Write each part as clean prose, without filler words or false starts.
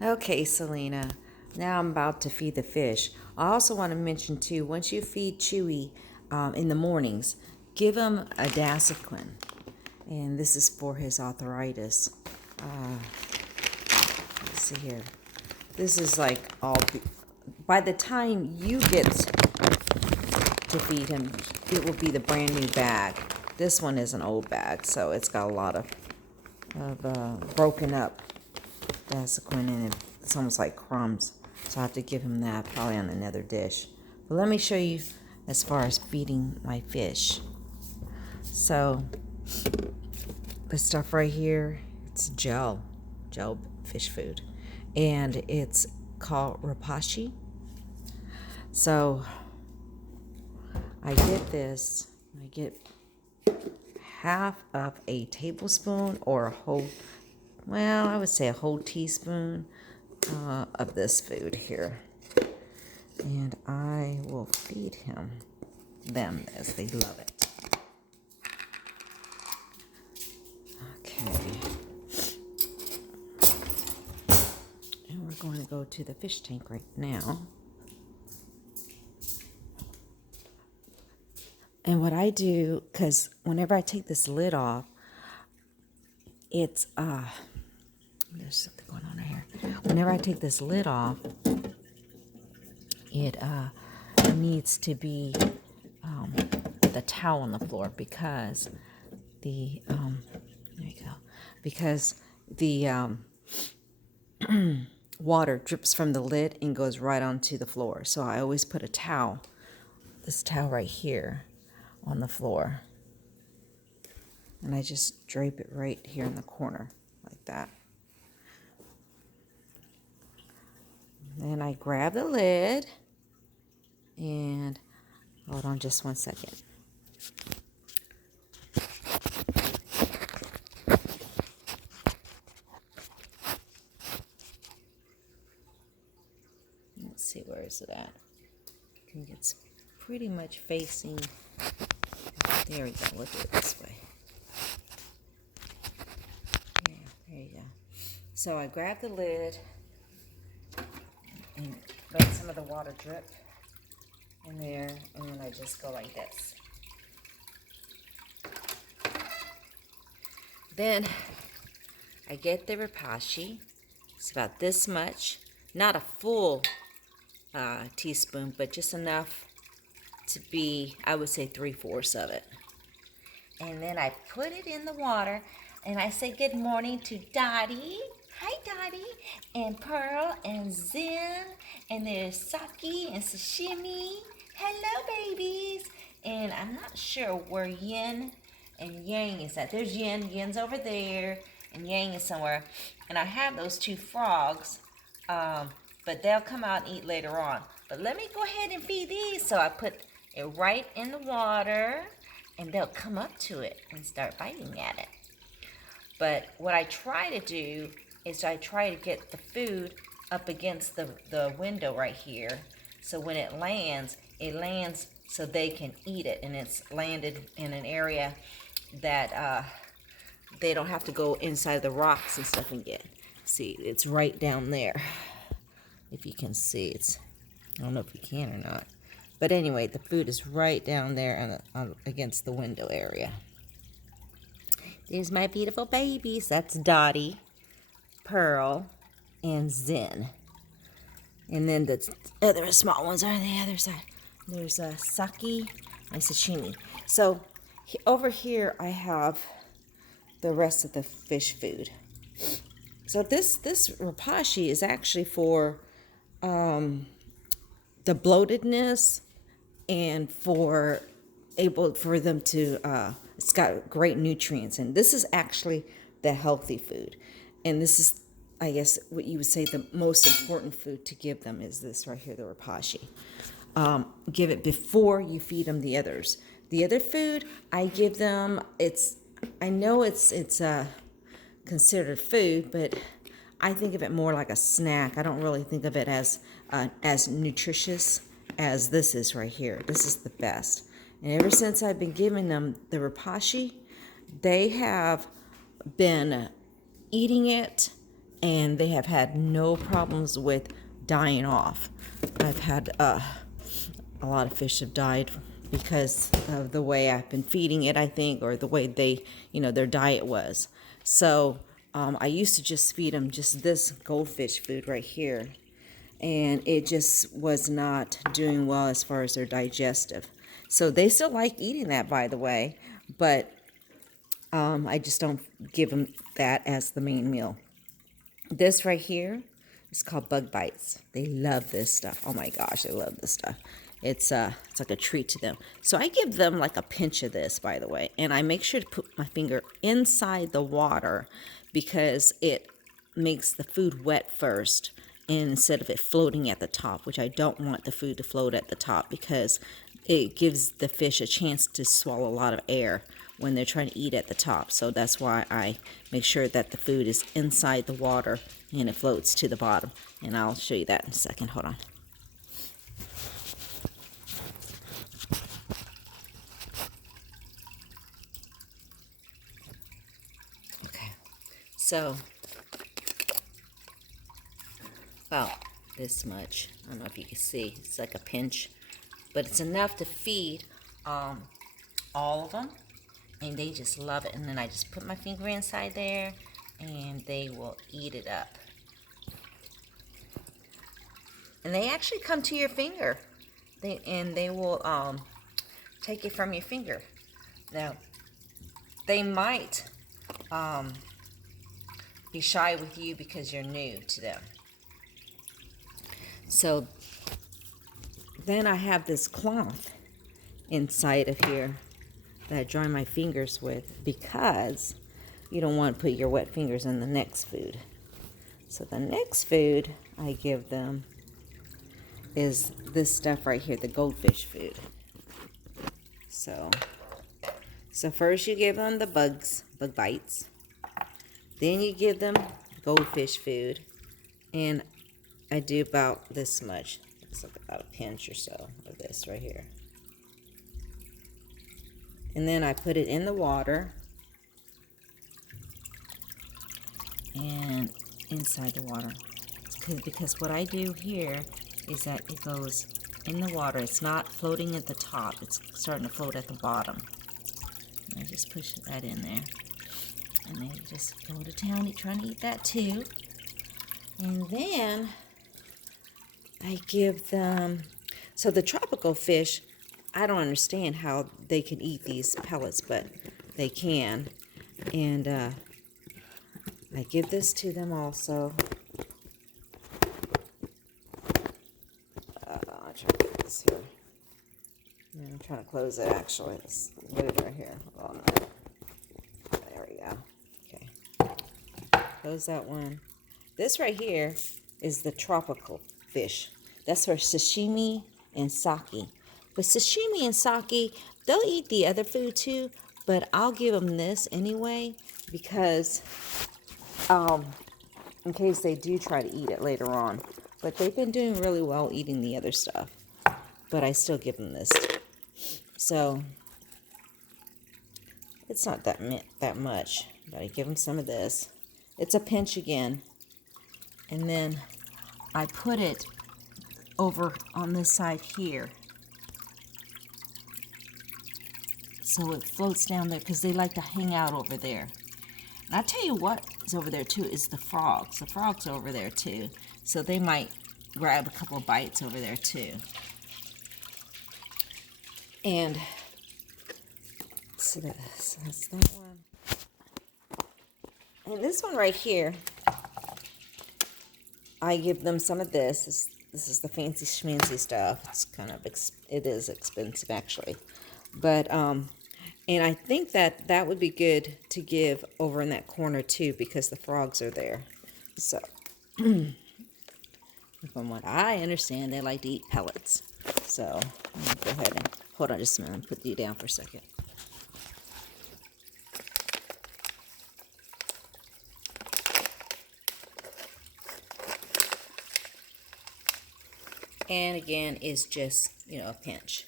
Okay, Selena. Now I'm about to feed the fish. I also want to mention too, once you feed Chewy in the mornings, give him a Dasiquin, and this is for his arthritis. Let's see here. This is like by the time you get to feed him, it will be the brand new bag. This one is an old bag, so it's got a lot of broken up Dasiquin in it. It's almost like crumbs. So I have to give him that probably on another dish. But let me show you as far as feeding my fish. So this stuff right here, it's gel fish food. And it's called Rapashi. So I get half of a tablespoon or a whole, well, I would say a whole teaspoon of this food here. And I will feed them as they love it. Okay. And we're going to go to the fish tank right now. And what I do, because whenever I take this lid off, it's, there's something going on right here. Whenever I take this lid off, it needs to be the towel on the floor because there you go, because the water drips from the lid and goes right onto the floor. So I always put a towel, this towel right here, on the floor, and I just drape it right here in the corner like that. Then I grab the lid and hold on just 1 second. Let's see, where is it at? I think it's pretty much facing, there we go, look at it this way. Yeah, there you go. So I grab the lid and let some of the water drip in there, and then I just go like this. Then I get the Rapashi. It's about this much, not a full teaspoon, but just enough to be, I would say, 3/4 of it. And then I put it in the water, and I say good morning to Dottie. Hi, Dottie, and Pearl, and Zen, and there's Saki and Sashimi. Hello, babies. And I'm not sure where Yin and Yang is at. There's Yin. Yin's over there, and Yang is somewhere. And I have those two frogs, but they'll come out and eat later on. But let me go ahead and feed these. So I put it right in the water, and they'll come up to it and start biting at it. But what I try to do is I try to get the food up against the window right here. So when it lands so they can eat it, and it's landed in an area that they don't have to go inside the rocks and stuff and get. See, it's right down there. If you can see, I don't know if you can or not. But anyway, the food is right down there against the window area. There's my beautiful babies. That's Dottie, Pearl, and Zen. And then the other small ones are on the other side. There's Saki and Sashimi. So over here I have the rest of the fish food. So this Rapashi is actually for the bloatedness and for them to, it's got great nutrients. And this is actually the healthy food. And this is, I guess, what you would say the most important food to give them is this right here, the Rapashi. Give it before you feed them the others. The other food I give them, I know it's considered food, but I think of it more like a snack. I don't really think of it as nutritious as this is right here. This is the best. And ever since I've been giving them the Rapashi, they have been eating it and they have had no problems with dying off. I've had a lot of fish have died because of the way I've been feeding it, I think, or the way they, their diet was. So I used to just feed them just this goldfish food right here, and it just was not doing well as far as their digestive. So they still like eating that, by the way, but I just don't give them that as the main meal. This right here is called bug bites. They love this stuff. Oh my gosh, they love this stuff. It's like a treat to them. So I give them like a pinch of this, by the way, and I make sure to put my finger inside the water because it makes the food wet first, and instead of it floating at the top, which I don't want the food to float at the top because it gives the fish a chance to swallow a lot of air when they're trying to eat at the top. So that's why I make sure that the food is inside the water and it floats to the bottom. And I'll show you that in a second. Hold on. Okay. So, about this much. I don't know if you can see. It's like a pinch. But it's enough to feed all of them. And they just love it. And then I just put my finger inside there and they will eat it up. And they actually come to your finger. They will take it from your finger. Now, they might be shy with you because you're new to them. So then I have this cloth inside of here that I dry my fingers with because you don't want to put your wet fingers in the next food. So the next food I give them is this stuff right here, the goldfish food. So first you give them the bug bites. Then you give them goldfish food. And I do about this much. It's like about a pinch or so of this right here. And then I put it in the water and inside the water. Because what I do here is that it goes in the water. It's not floating at the top. It's starting to float at the bottom. And I just push that in there. And they just go to town trying to eat that too. And then I give them, so the tropical fish, I don't understand how they can eat these pellets, but they can. And I give this to them also. I'll try to get this here. I'm trying to close it actually. Let's get it right here. Hold on. There we go. Okay. Close that one. This right here is the tropical fish. That's for sashimi and sake. But sashimi and sake, they'll eat the other food too, but I'll give them this anyway because in case they do try to eat it later on. But they've been doing really well eating the other stuff. But I still give them this. So it's not that much, but I give them some of this. It's a pinch again. And then I put it over on this side here. So it floats down there because they like to hang out over there. And I'll tell you what is over there too is the frogs. The frogs are over there too. So they might grab a couple of bites over there too. And so that's that one. And this one right here, I give them some of this. This is the fancy schmancy stuff. It's kind of, it is expensive actually. But, and I think that would be good to give over in that corner too because the frogs are there. So, from what I understand, they like to eat pellets. So, I'm going to go ahead and, hold on just a minute, put you down for a second. And again, is just, a pinch.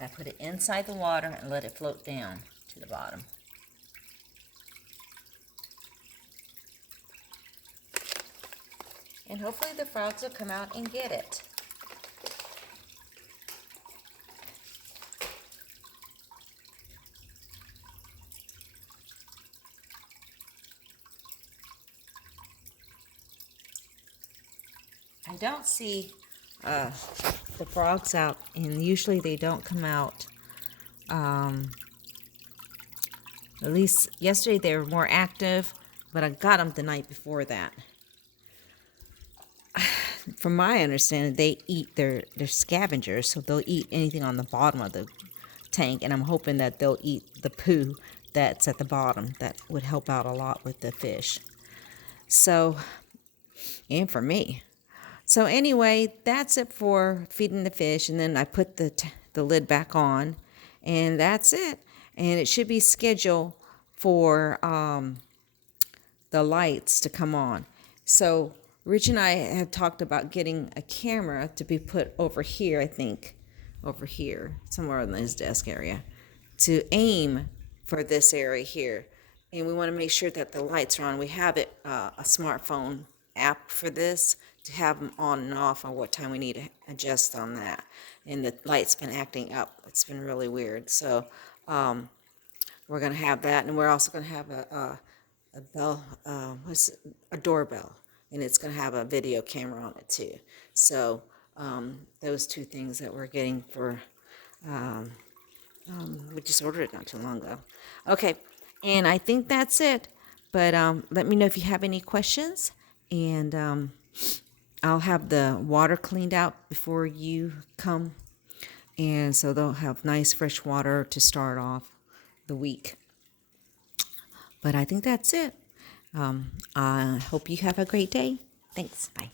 I put it inside the water and let it float down to the bottom. and hopefully the frogs will come out and get it. I don't see the frogs out, and usually they don't come out. At least yesterday they were more active, but I got them the night before that. From my understanding, they eat they're scavengers, so they'll eat anything on the bottom of the tank, and I'm hoping that they'll eat the poo that's at the bottom. That would help out a lot with the fish. So, and for me. So anyway, that's it for feeding the fish, and then I put the lid back on, and that's it. And it should be scheduled for the lights to come on. So Rich and I have talked about getting a camera to be put over here, I think, over here, somewhere in his desk area, to aim for this area here. And we want to make sure that the lights are on. We have it a smartphone app for this to have them on and off on what time we need to adjust on that. And the light's been acting up. It's been really weird. So we're going to have that, and we're also going to have a bell, a doorbell, and it's going to have a video camera on it too. So those two things that we're getting for, we just ordered it not too long ago. Okay, and I think that's it. But let me know if you have any questions, and I'll have the water cleaned out before you come, and so they'll have nice fresh water to start off the week. But I think that's it. I hope you have a great day. Thanks. Bye.